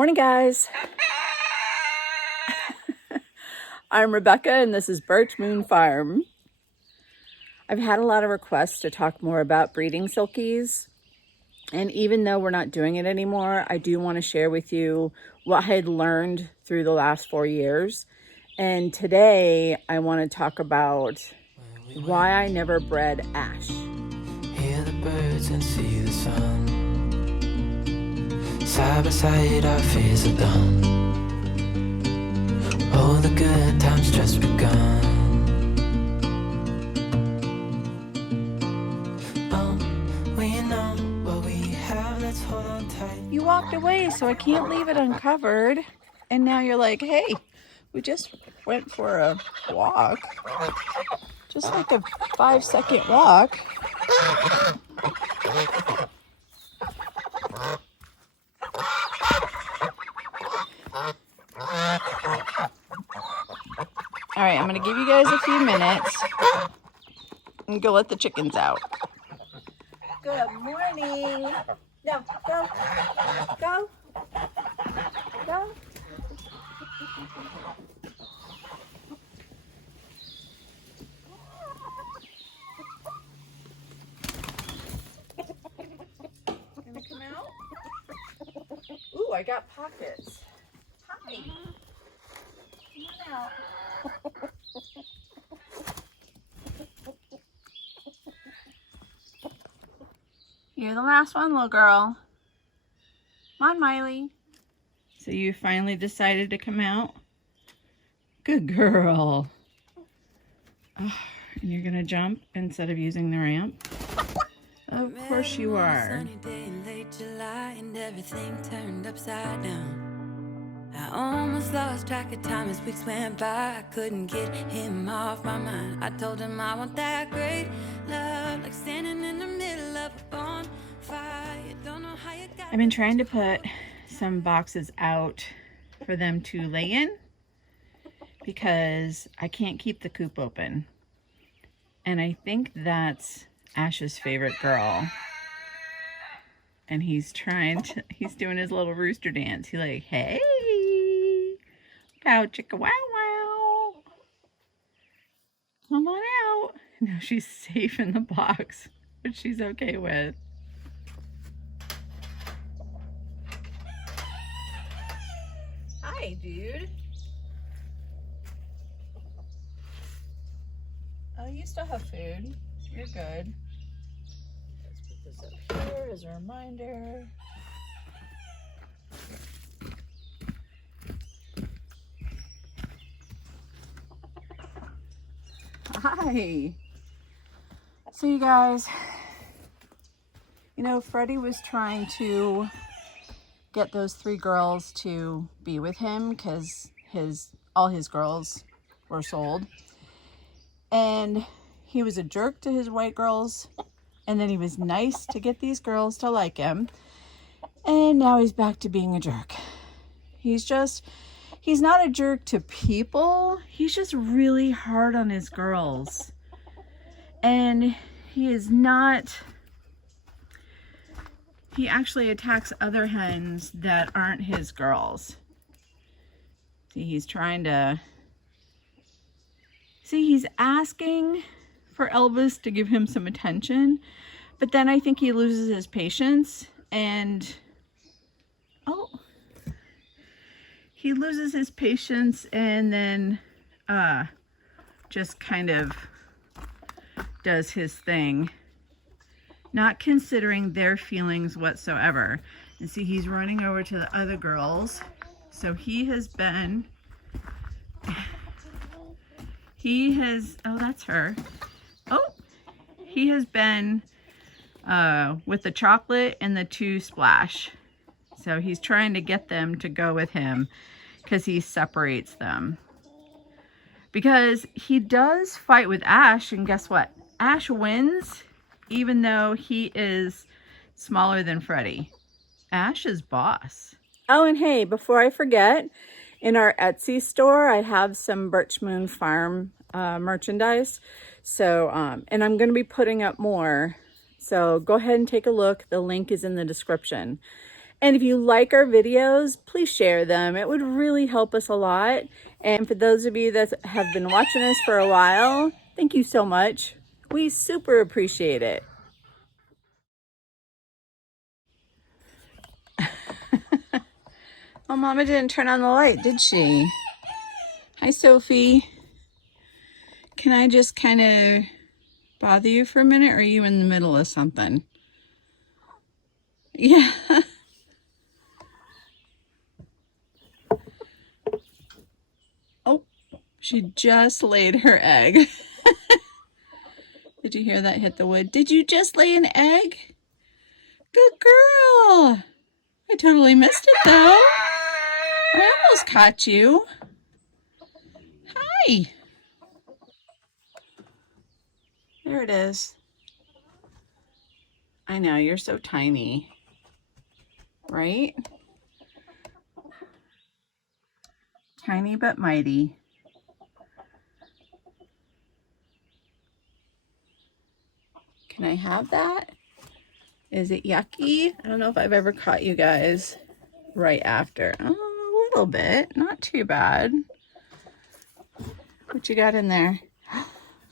Morning, guys. I'm Rebecca, and this is Birch Moon Farm. I've had a lot of requests to talk more about breeding silkies, and even though we're not doing it anymore, I do want to share with you what I had learned through the last 4 years. And today I want to talk about why I never bred Ash. Hear the birds and see the sun. Side by side our fears are done. All the good times just begun. Well, you know what we have, let's hold on tight. You walked away, so I can't leave it uncovered. And now you're like, hey, we just went for a walk. Just like a 5-second walk. All right, I'm gonna give you guys a few minutes and go let the chickens out. Good morning. No, go, go, go. Gonna come out? Ooh, I got pockets. Hi. Come on out. You're the last one, little girl. Come on, Miley. So you finally decided to come out? Good girl. Oh, and you're gonna jump instead of using the ramp? Of course you are. Sunny day in late July and everything turned upside down. I almost lost track of time as weeks went by. I couldn't get him off my mind. I told him I want that great love, like standing in the middle of a bonfire. You don't know how you got. I've been trying to put some boxes out for them to lay in because I can't keep the coop open. And I think that's Ash's favorite girl. And he's doing his little rooster dance. He's like, hey, cow chicka wow wow. Come on out. Now she's safe in the box, which she's okay with. Hi, dude. Oh, you still have food. You're good. Let's put this up here as a reminder. Hi. So you guys, you know, Freddie was trying to get those 3 girls to be with him because all his girls were sold. And he was a jerk to his white girls, and then he was nice to get these girls to like him, and now he's back to being a jerk. He's not a jerk to people, he's just really hard on his girls. And he actually attacks other hens that aren't his girls. See, he's asking for Elvis to give him some attention, but then I think he loses his patience and then just kind of does his thing, not considering their feelings whatsoever. And see, he's running over to the other girls. So he has, oh, that's her. Oh, he has been with the chocolate and the 2 splash. So he's trying to get them to go with him because he separates them. Because he does fight with Ash, and guess what? Ash wins, even though he is smaller than Freddie. Ash is boss. Oh, and hey, before I forget, in our Etsy store, I have some Birch Moon Farm merchandise. So, and I'm going to be putting up more. So go ahead and take a look. The link is in the description. And if you like our videos, please share them. It would really help us a lot. And for those of you that have been watching us for a while, thank you so much. We super appreciate it. Oh, Mama didn't turn on the light, did she? Hi, Sophie. Can I just kind of bother you for a minute, or are you in the middle of something? Yeah. Oh, she just laid her egg. Did you hear that hit the wood? Did you just lay an egg? Good girl. I totally missed it though. I almost caught you. Hi. There it is. I know, you're so tiny, right? Tiny but mighty. Can I have that? Is it yucky? I don't know if I've ever caught you guys right after. Oh, a little bit, not too bad. What you got in there?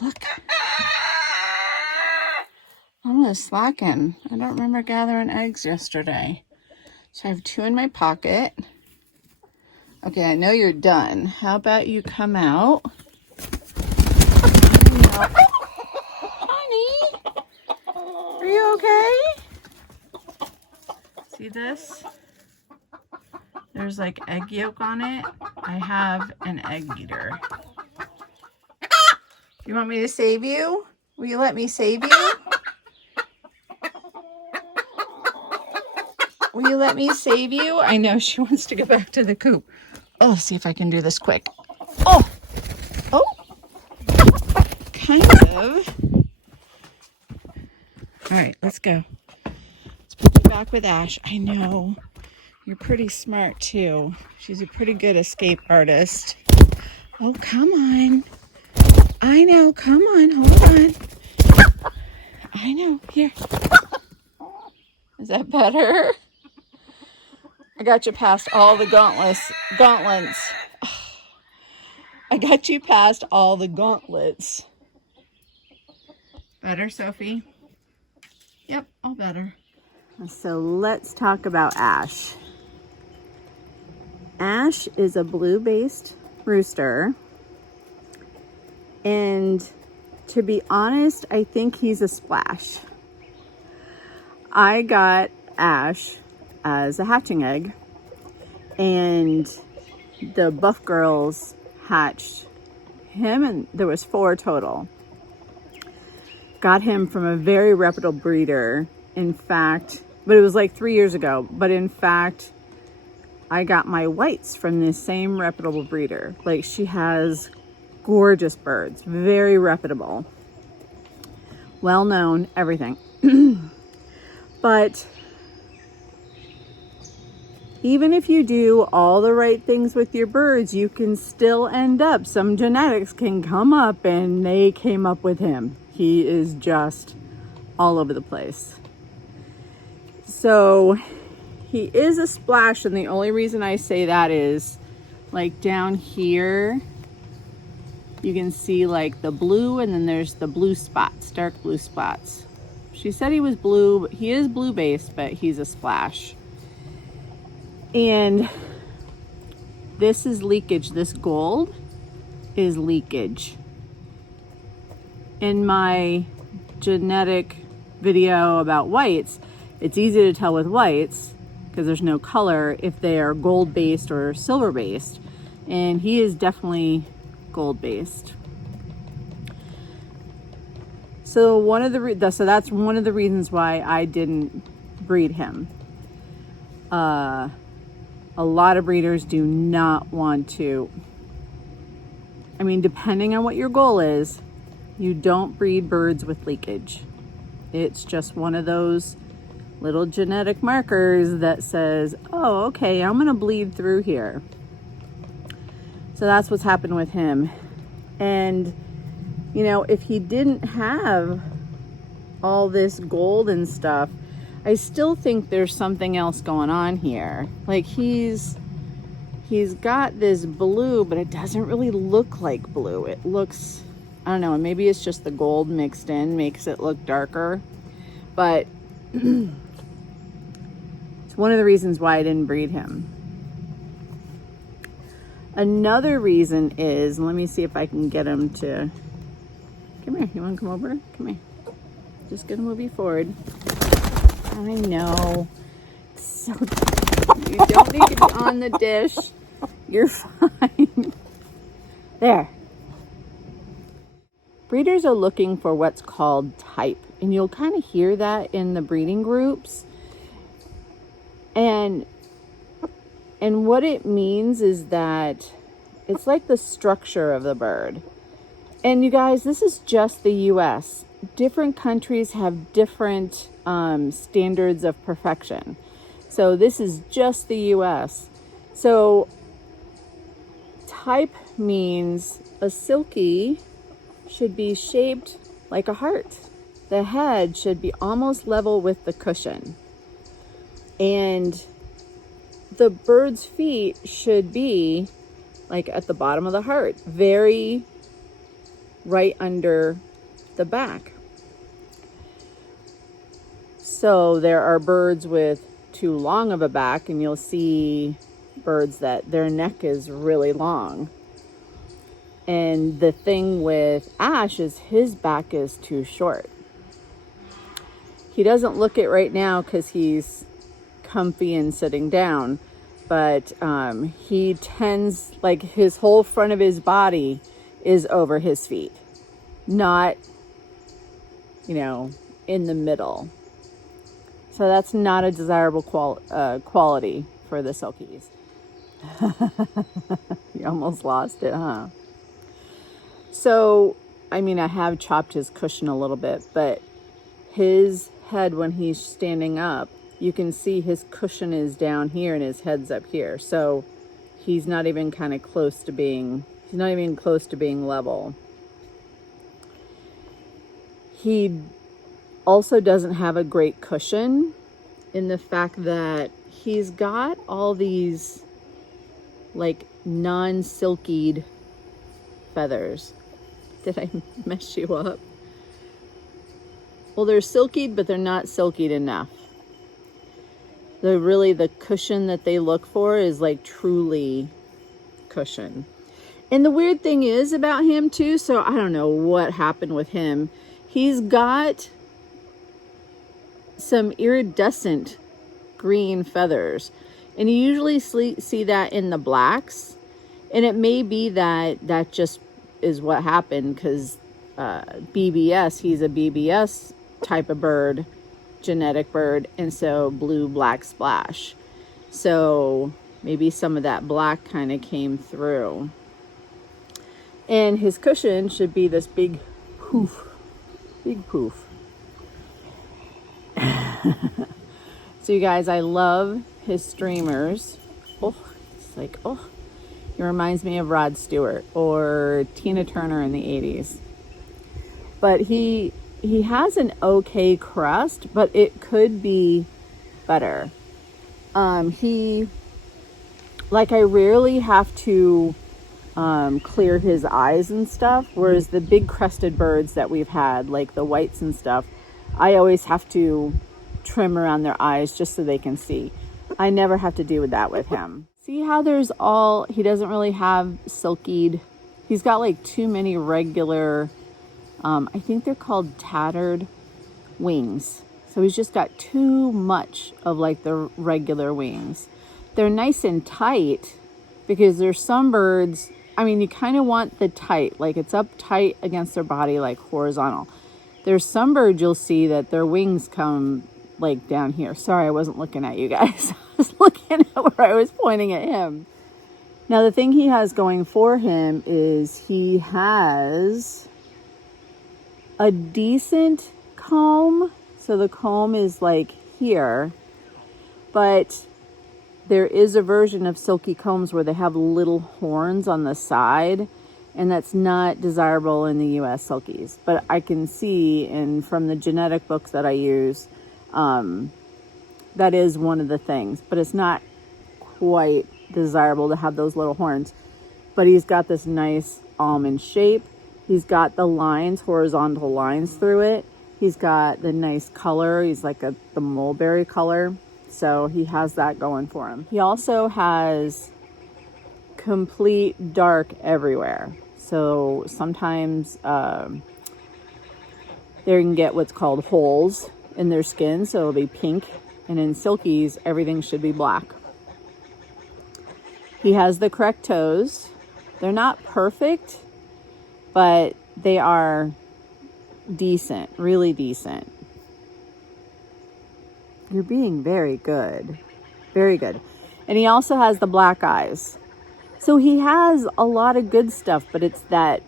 Look. Almost slacking. I don't remember gathering eggs yesterday. So I have 2 in my pocket. Okay, I know you're done. How about you come out? Honey, are you okay? See this? There's like egg yolk on it. I have an egg eater. You want me to save you? Will you let me save you? Will you let me save you? I know she wants to go back to the coop. Oh, see if I can do this quick. Oh, oh, kind of. All right, let's go. Let's put you back with Ash. I know you're pretty smart too. She's a pretty good escape artist. Oh, come on. I know, come on, hold on. I know, here. Is that better? I got you past all the gauntlets. I got you past all the gauntlets. Better, Sophie? Yep, all better. So let's talk about Ash. Ash is a blue-based rooster. And to be honest, I think he's a splash. I got Ash as a hatching egg, and the Buff girls hatched him, and there was 4 total. Got him from a very reputable breeder, in fact, but it was like 3 years ago. But in fact, I got my whites from this same reputable breeder. Like, she has gorgeous birds, very reputable, well known, everything. But even if you do all the right things with your birds, you can still end up, some genetics can come up, and they came up with him. He is just all over the place. So he is a splash, and the only reason I say that is, like, down here, you can see like the blue, and then there's the blue spots, dark blue spots. She said he was blue, but he is blue based, but he's a splash. And this is leakage. This gold is leakage. In my genetic video about whites, it's easy to tell with whites because there's no color if they are gold based or silver based. And he is definitely gold based. So that's one of the reasons why I didn't breed him. A lot of breeders do not want to. I mean, depending on what your goal is, you don't breed birds with leakage. It's just one of those little genetic markers that says, oh, okay, I'm gonna bleed through here. So that's what's happened with him. And, you know, if he didn't have all this gold and stuff, I still think there's something else going on here. Like he's got this blue, but it doesn't really look like blue. It looks, I don't know, maybe it's just the gold mixed in makes it look darker. But it's one of the reasons why I didn't breed him. Another reason is, let me see if I can get him to, come here, you wanna come over? Come here. Just gonna move you forward. I know. So you don't need to be on the dish. You're fine. There. Breeders are looking for what's called type, and you'll kind of hear that in the breeding groups. And what it means is that it's like the structure of the bird. And you guys, this is just the US. Different countries have different standards of perfection. So this is just the US. So type means a silkie should be shaped like a heart. The head should be almost level with the cushion. And the bird's feet should be like at the bottom of the heart, very right under the back. So there are birds with too long of a back, and you'll see birds that their neck is really long. And the thing with Ash is his back is too short. He doesn't look it right now because he's comfy and sitting down, but he tends, like his whole front of his body is over his feet, not, you know, in the middle. So that's not a desirable quality for the Silkies. You almost lost it, huh? So, I mean, I have chopped his cushion a little bit, but his head, when he's standing up, you can see his cushion is down here and his head's up here. So he's not even kind of close to being, he's not even close to being level. He also doesn't have a great cushion in the fact that he's got all these like non-silkied feathers. Did I mess you up? Well, they're silkied, but they're not silkied enough. The cushion that they look for is like truly cushion. And the weird thing is about him too, so I don't know what happened with him. He's got some iridescent green feathers, and you usually see that in the blacks, and it may be that just is what happened because BBS, he's a BBS type of bird, genetic bird, and so blue black splash, so maybe some of that black kind of came through. And his cushion should be this big poof. So you guys, I love his streamers. Oh, it's like, oh, it reminds me of Rod Stewart or Tina Turner in the 80s. But he has an okay crest, but it could be better. I rarely have to clear his eyes and stuff, whereas the big crested birds that we've had, like the whites and stuff, I always have to trim around their eyes just so they can see. I never have to do that with him. See how he doesn't really have silkied, he's got like too many regular, I think they're called tattered wings. So he's just got too much of like the regular wings. They're nice and tight because there's some birds, I mean, you kind of want the tight, like it's up tight against their body, like horizontal. There's some birds you'll see that their wings come like down here. Sorry, I wasn't looking at you guys. I was looking at where I was pointing at him. Now, the thing he has going for him is he has a decent comb. So the comb is like here, but there is a version of silky combs where they have little horns on the side, and that's not desirable in the US Silkies. But I can see from the genetic books that I use, that is one of the things, but it's not quite desirable to have those little horns. But he's got this nice almond shape. He's got the lines, horizontal lines through it. He's got the nice color. He's like the mulberry color. So he has that going for him. He also has complete dark everywhere. So sometimes they can get what's called holes in their skin. So it'll be pink. And in Silkies, everything should be black. He has the correct toes. They're not perfect, but they are decent, really decent. You're being very good. Very good. And he also has the black eyes. So he has a lot of good stuff, but it's that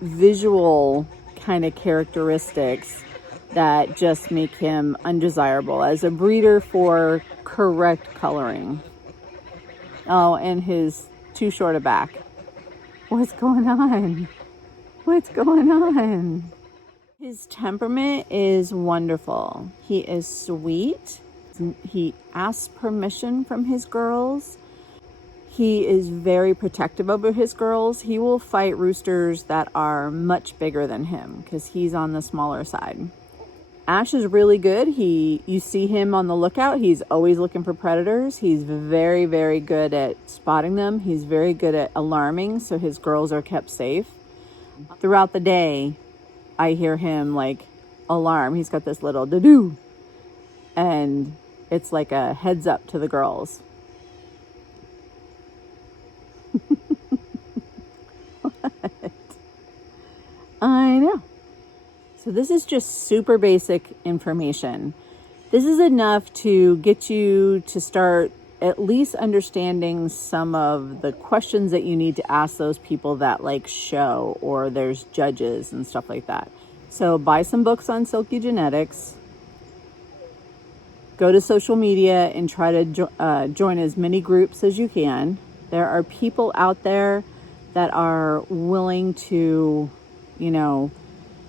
visual kind of characteristics that just make him undesirable as a breeder for correct coloring. Oh, and his too short a back. What's going on? What's going on? His temperament is wonderful. He is sweet. He asks permission from his girls. He is very protective over his girls. He will fight roosters that are much bigger than him because he's on the smaller side. Ash is really good. You see him on the lookout. He's always looking for predators. He's very, very good at spotting them. He's very good at alarming, so his girls are kept safe. Throughout the day, I hear him like alarm. He's got this little doo-doo, and it's like a heads up to the girls. What? I know. So this is just super basic information. This is enough to get you to start at least understanding some of the questions that you need to ask those people that like show, or there's judges and stuff like that. So buy some books on silky genetics. Go to social media and try to join as many groups as you can. There are people out there that are willing to, you know,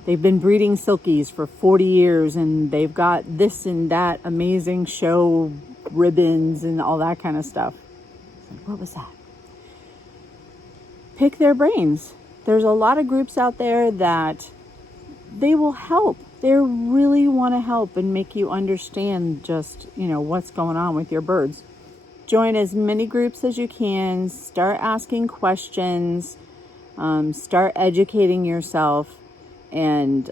they've been breeding silkies for 40 years and they've got this and that amazing show ribbons and all that kind of stuff. What was that? Pick their brains. There's a lot of groups out there that they will help. They really want to help and make you understand just, you know, what's going on with your birds. Join as many groups as you can. Start asking questions. Start educating yourself. And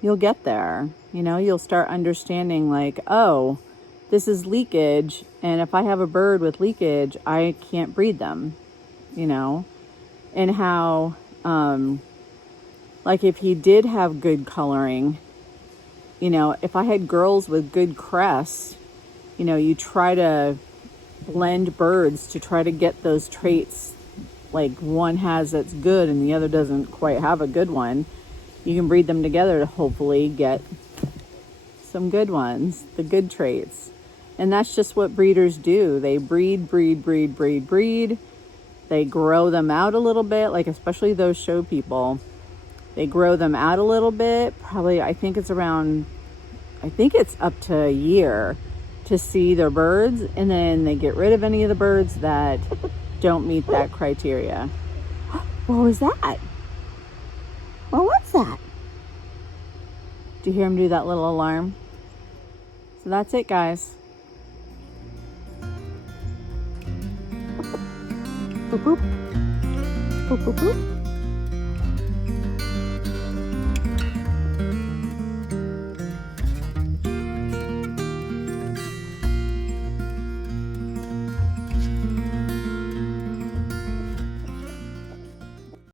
you'll get there. You know, you'll start understanding like, oh, this is leakage. And if I have a bird with leakage, I can't breed them, you know. And how, like if he did have good coloring, you know, if I had girls with good crests, you know, you try to blend birds to try to get those traits, like one has that's good and the other doesn't quite have a good one. You can breed them together to hopefully get some good ones, the good traits. And that's just what breeders do. They breed. They grow them out a little bit, like especially those show people. They grow them out a little bit. Probably, I think it's up to a year to see their birds. And then they get rid of any of the birds that don't meet that criteria. What was that? Well, what's that? Do you hear him do that little alarm? So that's it, guys. Boop, boop. Boop, boop, boop.